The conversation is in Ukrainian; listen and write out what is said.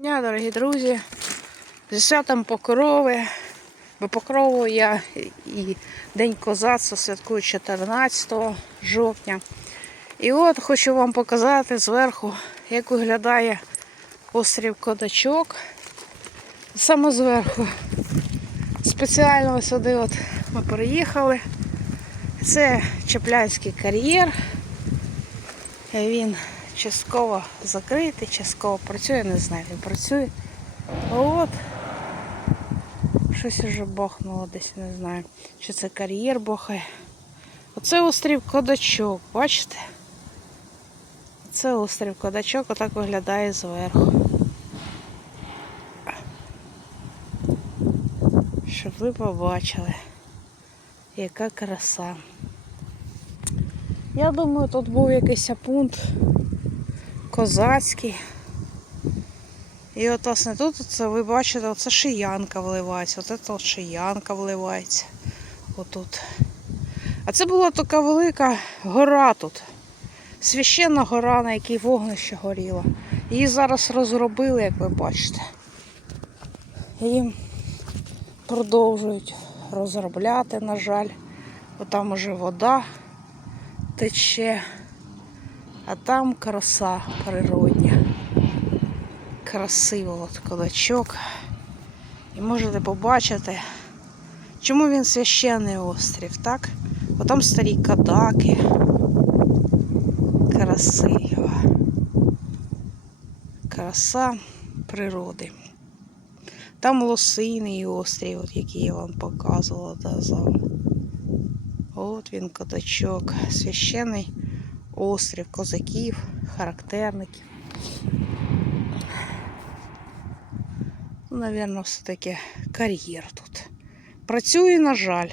Дня, дорогі друзі, зі святом Покрови. Бо Покрову я і День козацтва святкую 14 жовтня. І от хочу вам показати зверху, як виглядає острів Кодачок. Саме зверху. Спеціально сюди от ми переїхали. Це Чеплянський кар'єр. Він частково закритий, частково працює, не знаю, він працює. От. Щось уже бахнуло десь, не знаю. Чи це кар'єр бахає. Оце острів Кодачок, бачите? Це острів Кодачок, отак виглядає зверху. Щоб ви побачили, яка краса. Я думаю, тут був якийсь пункт козацький. І от власне тут це ви бачите, оце шиянка вливається, от це шиянка вливається. Отут. А це була така велика гора тут. Священна гора, на якій вогнище горіло. Її зараз розробили, як ви бачите. Її продовжують розробляти, на жаль. Бо там уже вода тече, а там краса природня. Красиво от кулачок. І можете побачити, чому він священний острів, так? Бо там старі кадаки. Красиво. Краса природи. Там лосиний острів, от який я вам показувала. От він катачок, священний острів козаків, характерників. Ну, Навірно, все-таки кар'єр тут. Працює, на жаль.